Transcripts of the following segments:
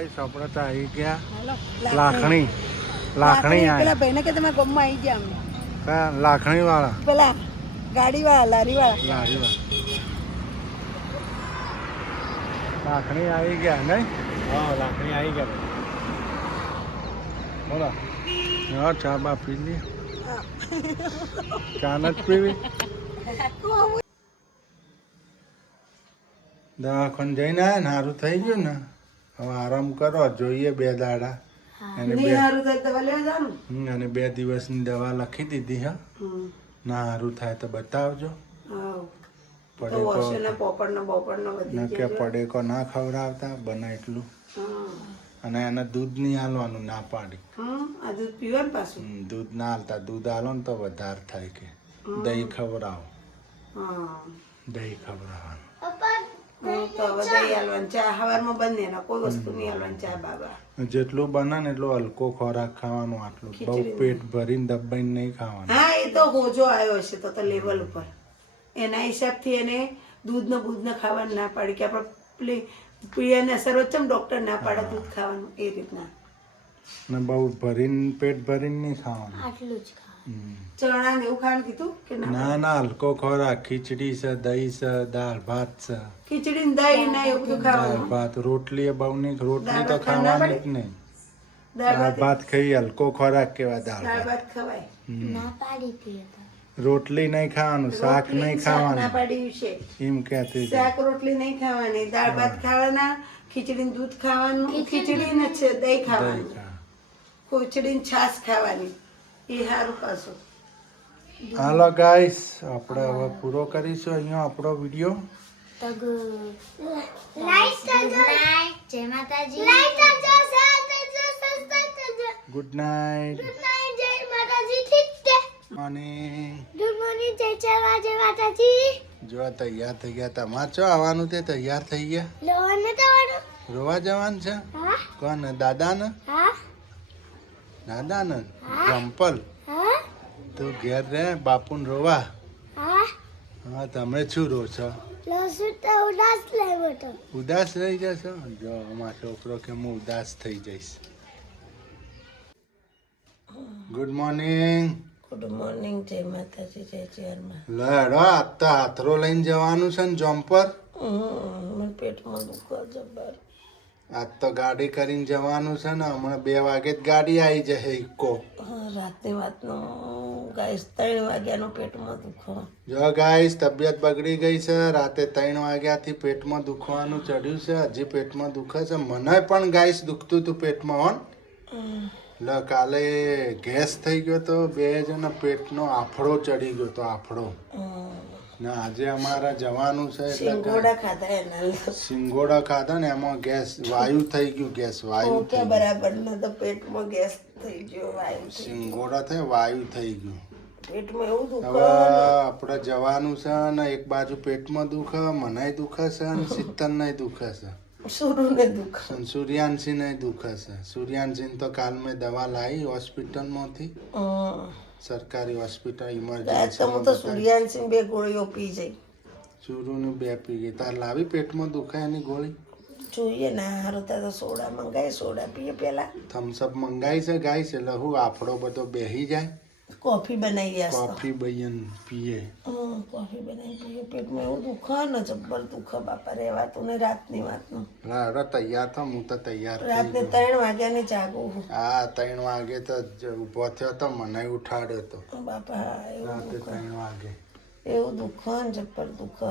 આપણે તો આવી ગયા લાખણી પેલા ભાઈને કે તમે ગામમાં આવી ગયા અમે લાખણી વાળા પેલા ગાડી વાળા લારી વાળા લાખણી આવી ગયા નહીં હા લાકડી આવી ગયા બોલો હા ચા બા પી લી ચા નથી પીવી દવાખાને જઈને આવ્યા ને સારું થઈ ગયું ને હવે આરામ કરો જોઈએ 2 દાડા અને અને 2 દિવસની દવા લખી દીધી હા ના સારું થાય તો બતાવજો પડેકો ના ખવડાવતા બને એટલું અને એને દૂધ નહીં હાલવાનું ના પાડી દૂધ ના હાલતા દૂધ હાલો ને તો વધારે થાય કે દહીં ખવડાવો દહીં ખવડાવવાનું જેટલું બને ને એટલો હલકો ખોરાક ખાવાનો આટલું બહુ પેટ ભરીને દબાઈને નહીં ખાવાનું હા એ તો હોજો આવ્યો હશે તો લેવલ ઉપર એના હિસાબથી એને દૂધ ને ખાવાનું ના પાડી કે આપણે પેલી પીળાને અસર વચ્ચે ડોક્ટર ના પાડે દૂધ ખાવાનું એ રીતના ને બહુ ભરીને પેટ ભરીને નહીં ખાવાનું આટલું જ ચણા ને એવું ખાવાનું કીધું કે ના ના હલકો ખોરાક ખીચડી છે દહીં છે દાળ ભાત છે ખીચડી ને દહીં ના એવું બધું ખાવાનું દાળ ભાત રોટલી એ બહુ નહીં રોટલી તો ખાવાની જ નહીં દાળ ભાત ખાઈ હલકો ખોરાક કેવાય દાળ ભાત ખવાય ના પાડી હતી રોટલી નહીં ખાવાનું શાક નહીં ખાવાનું ના પાડી છે એમ કહેતી શાક રોટલી નહીં ખાવાની દાળ ભાત ખાવાના ખીચડી ને દૂધ ખાવાનું ખીચડી ને દહીં ખાવાનું ખીચડી ને છાશ ખાવાની એ સારું પાછું હાલો ગાઈસ આપણે હવે પૂરો કરીશું અહીંયા આપણો વિડીયો ગુડ નાઇટ જો તૈયાર થઈ ગયા તમારે ચો આવવાનું તે તૈયાર થઈ ગયા રોવા જવાનું છે કોણ દાદા ને ચંપલ તું ઘેર રે બાપુને રોવા હા તમે શું રો છો ઉદાસ રહી જશો જો અમારો છોકરો કે હું ઉદાસ થઈ જઈશ ગુડ મોર્નિંગ ગુડ મોર્નિંગ જય માતાજી જય ચેરમાં લડો આ તો હાથરો લઈને જવાનું છે ને જમ્પર મને પેટમાં દુખો જબર આજ તો ગાડી કરીને જવાનું છે ને હમણાં 2 વાગે જ ગાડી આવી જશે ઇકો રાતની વાતનો ગાઈસ 3 વાગ્યાનો પેટમાં દુખો જો ગાઈસ તબિયત બગડી ગઈ છે રાતે 3 વાગ્યાથી પેટમાં દુખવાનું ચડ્યું છે હજી પેટમાં દુખે છે મને પણ ગાઈસ દુખતું હતું પેટમાં હોન કાલે ગેસ થઈ ગયો તો 2 જણા પેટનો આફડો ચડી ગયો તો આફડો ને આજે અમારા જવાનું છે સિંગોડા ખાધા ને એમાં ગેસ વાયુ થઈ ગયું ગેસ વાયુ બરાબર ને તો પેટમાં ગેસ થઈ ગયો વાયુ સિંગોડા થઈ વાયુ થઈ ગયું પેટમાં એવું દુખે હવે આપણે જવાનું છે ને એક બાજુ પેટમાં દુખે મને દુખે છે અને શીતલને દુખે છે સૂર્યાંશીને દુખે છે સૂર્યાંશીને તો કાલ મેં દવા લાવી હોસ્પિટલમાંથી સરકારી હોસ્પિટલ ઇમરજન્સી 2 ગોળીઓ પી જઈ ચૂરુની 2 પી ગઈ તાર લાવી પેટમાં દુખે એની ગોળી જોઈએ ના હારું તો સોડા મંગાઈ સોડા પીએ પેલા થમ્સઅપ મંગાઈ છે ગાઈ છે એટલે હું આપણો બધો બેહી જાય કોફી બનાવી કોફી બયન પીએ કોફી બનાવી પીએ પેટમાં એવું દુખે ને જબ્બર દુખે બાપા રહેવાતું ને રાતની વાતનું રાડો તૈયાર થો હું તો તૈયાર રાતને 3 વાગ્યાને જાગું હા 3 વાગે તો ઊભો થયો તો મને ઉઠાડ્યો તો બાપા રાતે 3 વાગે એવું દુખે ને જબ્બર દુખે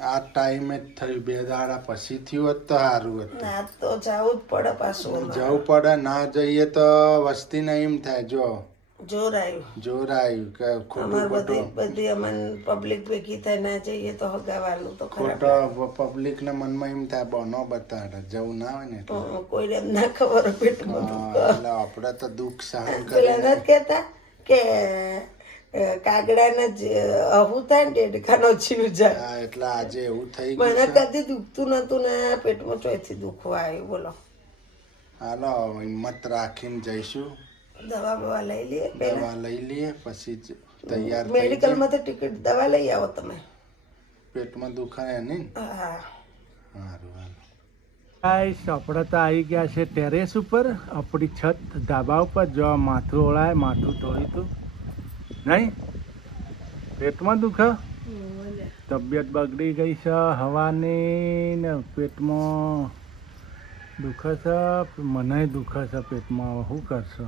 આ ટાઈમે જ થયું 2 દાડા પછી થયું હોત તો સારું હતું ના તો જવું જ પડે પાછું જવું પડે ના જઈએ તો વસ્તીને એમ થાય જો જોર આવ્યું કે ખોટું બધી અમને પબ્લિક ભેગી થાય ના જઈએ તો હગાવાનું તો ખોટો પબ્લિક ના મનમાં એમ થાય બનો બતાડે જવું ના હોય ને કોઈને એમ ના ખબર પેટમાં એટલે આપણે તો દુઃખ સહન પેલા નથી કહેતા કે કાગડાને આવું થાય ને ડેડકાનો જીવ જાય એટલે આજે એવું થઈ ગયું મને કદી દુખતું નતું ને પેટમાં ચોથી દુખવા આવ્યું બોલો હાલો હિંમત રાખીને જઈશું દવા લઈ લઈએ પછી તૈયાર મેડિકલ માં તો ટિકિટ દવા લઈ આવો તમે પેટમાં દુખાય નહીં હા સારું હાલો ગાઈસ આપણે તો આવી ગયા છે ટેરેસ ઉપર, આપણી છત ધાબા ઉપર. જો માથું ઓળાય, માથું ધોયું તું નહીં, પેટમાં દુખે, તબિયત બગડી ગઈ છે હવાની ને પેટમાં દુખે છે, મને દુખે છે પેટમાં. હવે શું કરશો?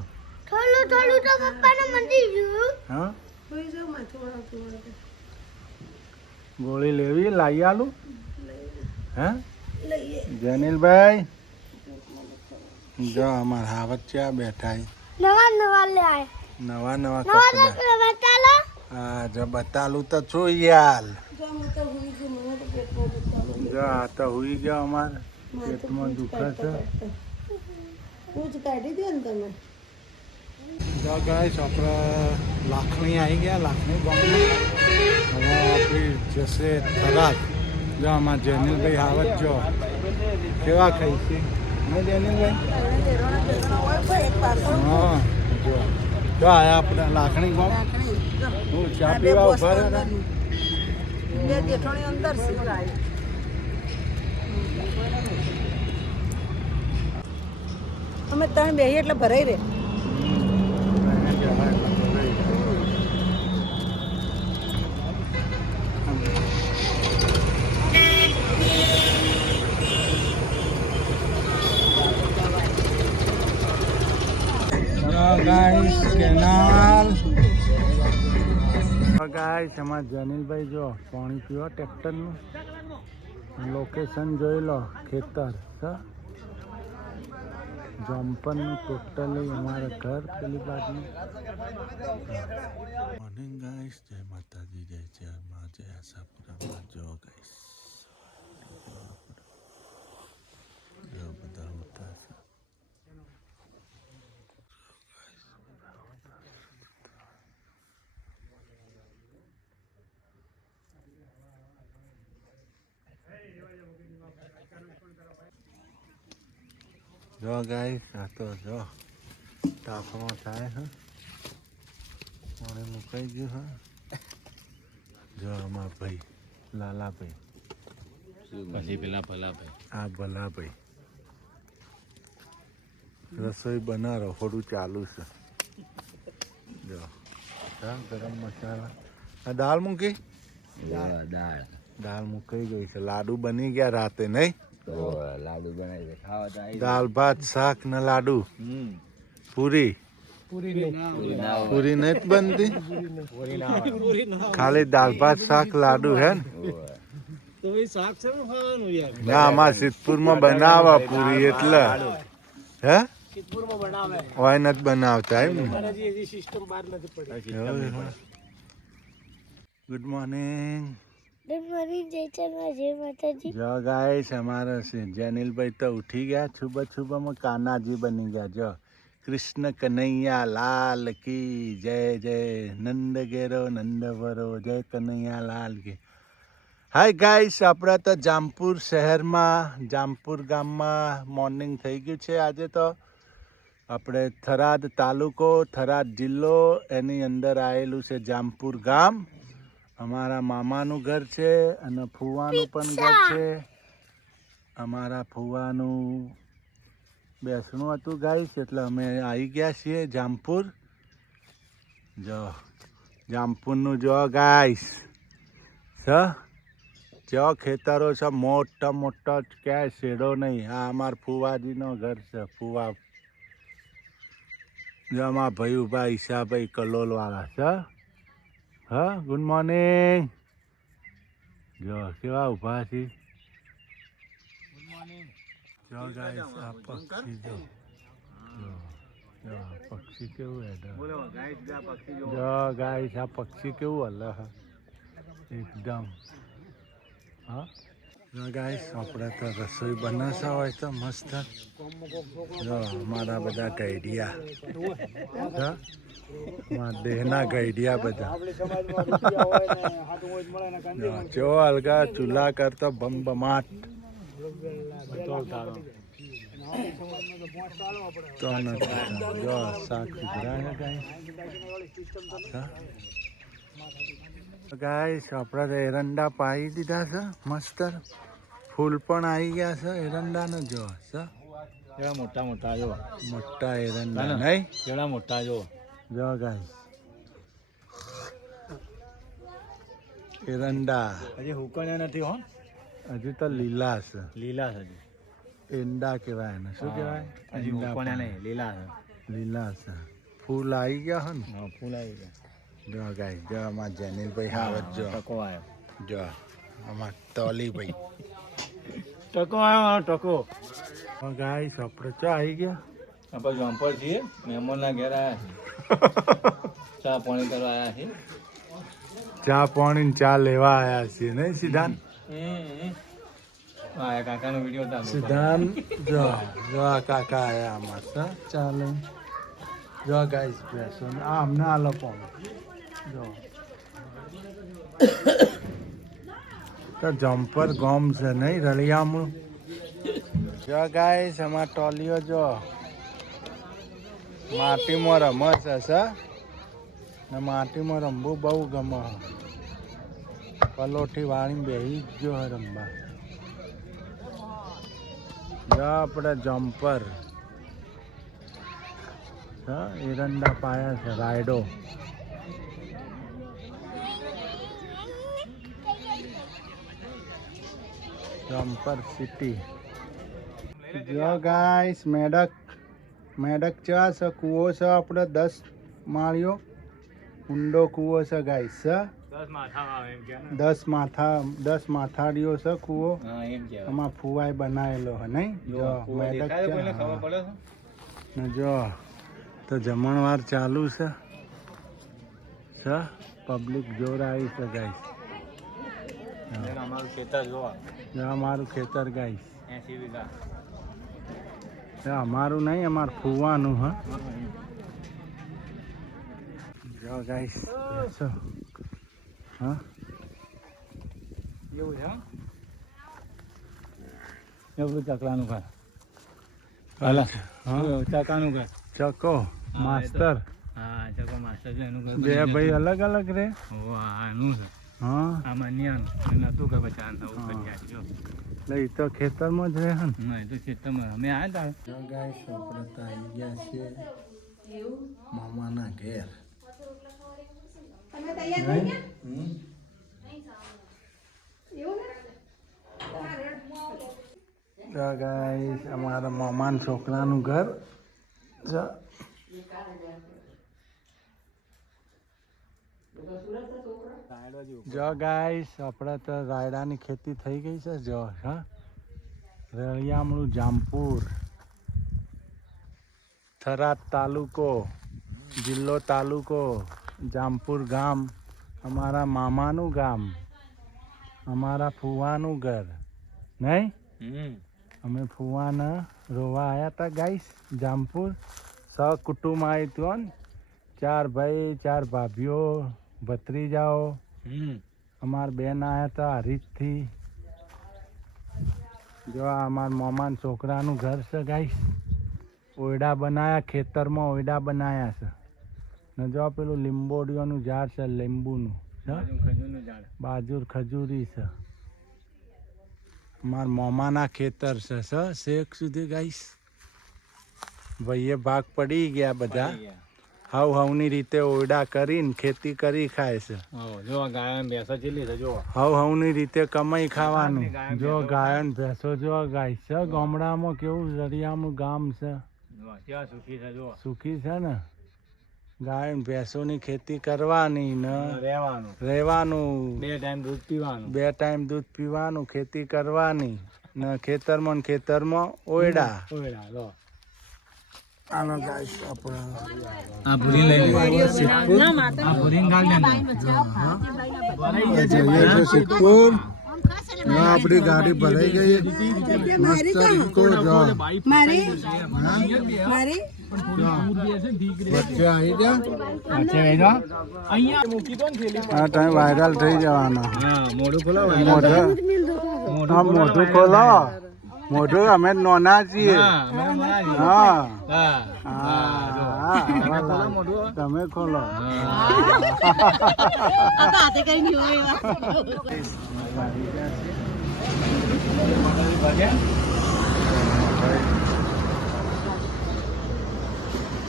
થોડું થોડું તો પપ્પાને મળી ગયું. હા, સુઈ જાઓ, માથું વળાવતું વળાવતું. ગોળી લેવી, લાવી આલું? હે લઈએ. જનીલભાઈ, જો અમારા હાવત છે આ બેઠા છે. નવા નવા લે આય નવા નવા નવા કપડા. બતાલો. હા, જો બતાલું તો છું યાર. જો હું તો હુઈ ગઈ, મને તો પેટમાં દુખવાનું. જો આ તો હુઈ ગયો, અમારે પેટમાં દુખે છે. હું જ કાઢી દો ને તમે. જો ગાઈસ, આપણે લાખણી આવી ગયા, લાખણી ગામમાં. હવે આપણી જશે થરાદ. જો આમાં જેનિલભાઈ હાવત જો કેવા ખાઈ છે ને જેનિલભાઈ. હા, જો જો આયા આપણે લાખણી ગામ. હું ચા પીવા ઉભા રહ્યા. બે જેઠાણી અંદર છે. અમે ત્રણ બેહીએ એટલે ભરાઈ રહે. Guys canal. ગાઈસ અમારા જનીલભાઈ જો પાણી પીવા ટ્રેક્ટરનું લોકેશન જોઈ લો, ખેતર છે. જમ્પરનું ટોટલી અમારા ઘર પેલી બાજુ. મોર્નિંગ ગાઈસ, જય માતાજી, જય જય મા, જય આશાપુરામાં. જો ગાઈસ, જો બધા ઉઠા છે. જો ગાઈસ, આ તો જો ટાફણો થાય છે, પાણી મુકાઈ ગયું છે. જો આમાં ભાઈ લાલાભાઈ, પછી પેલા ભલાભાઈ. આ ભલાભાઈ રસોઈ બનાવો, થોડું ચાલુ છે. જો ગરમ મસાલા, આ દાળ મૂકી, દાળ મુકાઈ ગઈ છે. લાડુ બની ગયા રાતે નહીં? લાડુ બનાવી ખાવા. દાળ ભાત શાક ને લાડુ. પૂરી પૂરી નથી બનતી, ખાલી દાળ ભાત શાક લાડુ હે ને. ના, અમારા સિદ્ધપુરમાં બનાવે પૂરી એટલે. હે હોય નથી બનાવતા એમ ને. Good morning. ગુડ મોર્નિંગ જય જય માતાજી. જો ગાઈસ, અમારા જેનિલભાઈ તો ઉઠી ગયા, છુબા છુબામાં કાનાજી બની ગયા. જો કૃષ્ણ કનૈયા લાલ કી જય જય, નંદ ઘેરો નંદ વરો, જય કનૈયા લાલ કી. હાય ગાઈસ, આપણે તો જામપુર શહેરમાં, જામપુર ગામમાં મોર્નિંગ થઈ ગયું છે. આજે તો આપણે થરાદ તાલુકો, થરાદ જિલ્લો, એની અંદર આવેલું છે જામપુર ગામ. અમારા મામાનું ઘર છે અને ફુવાનું પણ ઘર છે. અમારા ફુવાનું બેસણું હતું ગાઈસ, એટલે અમે આવી ગયા છીએ જામપુર. જો જામપુરનું જો ગાઈસ છે, જો ખેતરો છે મોટા મોટા, ક્યાંય શેડો નહીં. આ અમારા ફુવાજીનો ઘર છે. ફુવા જો અમારા ભાઈ ઉભા, ઈશાભાઈ કલોલવાળા છે. હા, ગુડ મોર્નિંગ. જો કેવા ઉભા છે. જો ગાઈસ, આ પક્ષી જો પક્ષી કેવું હેડે. જો ગાઈસ, આ પક્ષી કેવું હલે એકદમ. હા, જો ગાઈસ, આપણે તો રસોઈ બનાવતા હોય તો મસ્ત. જો અમારા બધા ગઈડિયા, દેહના ગઈડિયા બધા. જો હલકા ચૂલા કરતો બમબમાટ તો નથી. જો શાક સુધરાય ગાઈસ, આપણે તો એરંડા પાઈ દીધા છે મસ્ત. ફૂલ પણ આવી ગયા છે એરંડાનો જો છે કેવા મોટા મોટા જો મોટા એરંડા નહીં કેવા મોટા જો જો ગાઈસ એરંડા હજી હુકણ્યા નથી હો હજુ તો લીલા છે લીલા છે હજી એંડા કહેવાય ને શું કહેવાય હજી એંડા હુકણ્યા પણ. નહીં લીલા છે લીલા છે ફૂલ આવી ગયા હે ને હા ફૂલ આવી ગયા જો ગાઈસ જો અમાર જેનિલભાઈ હાવત જો ટકો આવ્યો જો અમાર તોલીભાઈ ટકો આવ્યો મારો ટકો ગાઈસ આપણે ચો આવી ગયા આપણે જમ્પર છીએ મહેમાનના ઘેર આવ્યા છીએ ચા પાણી કરવા આવ્યા છીએ ચા પાણી ને ચા લેવા આવ્યા છીએ નહીં સિદ્ધાંત હા કાકાનો વિડીયો ચાલુ સિદ્ધાંત જો જો આ કાકા આયા અમાર ચાલે જો ગાઈસ બેસો આ અમને આલો પણ જો તો જમ્પર ગોમ છે નહીં રળિયામણું જો ગાઈસ અમાર ટોલીઓ જો માટીમાં રમે છે ને માટીમાં રમવું બહુ ગમે પલોઠી વાળી બેહી જ જો રમવા જો આપણે જમ્પર એરંડા પાયા છે રાયડો જમ્પર સિટી જો ગાઈસ મેડક ચા છે કૂવો છે આપણે 10 માળ્યો ઊંડો કૂવો છે ગાઈસ 10 માથાડીઓ છે કૂવો હા એમ કહેવાય આમાં ફુવાઈ બનાવેલો હે નહીં જો મેડક કોઈને ચા ખબર પડે છે ને જો તો જમણવાર ચાલુ છે પબ્લિક જોર આવી છે ગાઈસ અમારું ખેતર જોવા જો અમારું ખેતર ગાઈસ 80 વીઘા અમારું નહીં અમારું ફુવાનું હા જો ગાઈસ બેસો હા એવું છે એવું ચકલાનું ઘર હાલા ચકાનું ઘર ચકો માસ્તર હા ચકો માસ્ટર છે એનું ઘર બે ભાઈ અલગ અલગ રે હા એનું છે હા આ મનિયાનું નતું કે બચાન થવું કન્યા જો એટલે એ તો ખેતરમાં જ રહે ને ના એ તો ખેતરમાં અમે આવ્યા હતા જો ગાઈસ આપણે તો આવી ગયા છીએ મામાના ઘેર તમે તૈયાર થઈ ગયા હમ. એવું ને તો ગાઈસ અમારા મામાના છોકરાનું ઘર છે જો ગાઈસ આપણે તો રાયડાની ખેતી થઈ ગઈ છે જો હા રળિયામણું જામપુર થરાદ તાલુકો જિલ્લો તાલુકો જામપુર ગામ અમારા મામાનું ગામ અમારા ફુવાનું ઘર નહીં અમે ફુવાના રોવા આવ્યા હતા ગાઈસ જામપુર સહકુટુંબ આવ્યું હતું ને 4 ભાઈ 4 ભાભીઓ ભત્રીજાઓ અમાર બેન આવ્યા હતા હરીજથી જો આ અમારા મામાના છોકરાનું ઘર છે ગાઈસ ઓયડા બનાયા ખેતરમાં ઓયડા બનાયા છે ને જો પેલું લીંબોડીઓનું ઝાડ છે લીંબુનું ખજૂરનું ઝાડ બાજુ ખજૂરી છે મારા મામાના ખેતર છે શેખ સુધી ગાઈસ ભાઈએ ભાગ પડી ગયા બધા હવની રીતે ઓયડા કરીને ખેતી કરી ખાય છે જો ગાય ભેંસો ચેલી છે જો હવની રીતે કમાઈ ખાવાનું જો ગાયન ભેંસો જો ગાય છે ગામડામાં કેવું દરિયામાં ગામ છે ક્યાં સુખી છે જો સુખી છે ને ગાય ભેંસોની ખેતી કરવાની ને રહેવાનું 2 ટાઈમ દૂધ પીવાનું 2 ટાઈમ દૂધ પીવાનું ખેતી કરવાની ને ખેતરમાં ઓયડા લો આનો ગાઈસ આપણે આ ભૂરી લઈ લે આ ભૂરી ગાલ દે જઈએ છે સિદ્ધપુર આપણી ગાડી ભરાઈ ગઈ મસ્ત રીકો જો મારી વચ્ચે આવી ગયા અહીંયા મૂકી દો ને થેલી આ ટાઈમ વાયરલ થઈ જવાનો હા મોઢું ખોલો મોઢું ખોલો મોઢું અમે નોના છીએ હા તમે ખોલો માતાજી ભજ્યા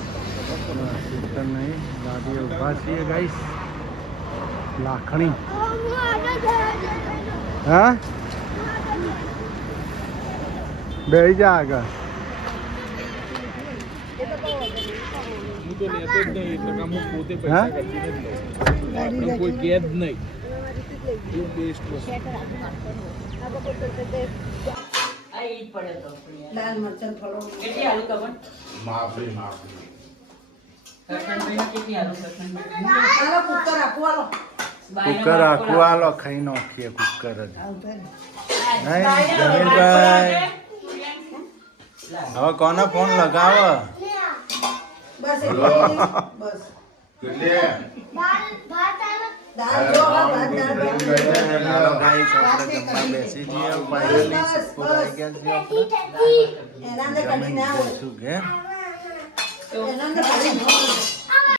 શીતળ નહીં દાદી ઊભા છીએ ગાઈસ લાખણી હા બેહી જા આગળ હું તો લેતો જ નહીં એટલે કામ હું પોતે હા? પૈસા ખર્ચી નથી લઉં આપણે કોઈ કે જ નહીં એ બેસ્ટ વસ્તુ લાલ મરચાં થોડો માફી માફી હાલો કુકર આપો હાલો કુકર આખું આલો ખાઈ નાખીએ કુકર જ નહીં જમીલભાઈ હવે કોને ફોન લગાવો બસ એટલું જ. બસ દાળ જો ભાત દાળ ચાલો ગાઈસ આપણે જમવા બેસી જઈએ ફાઇનલી બસ, સુપર આવી ગયા છે આપણે એના અંદર કઢી ના હોય જમીન ઘેર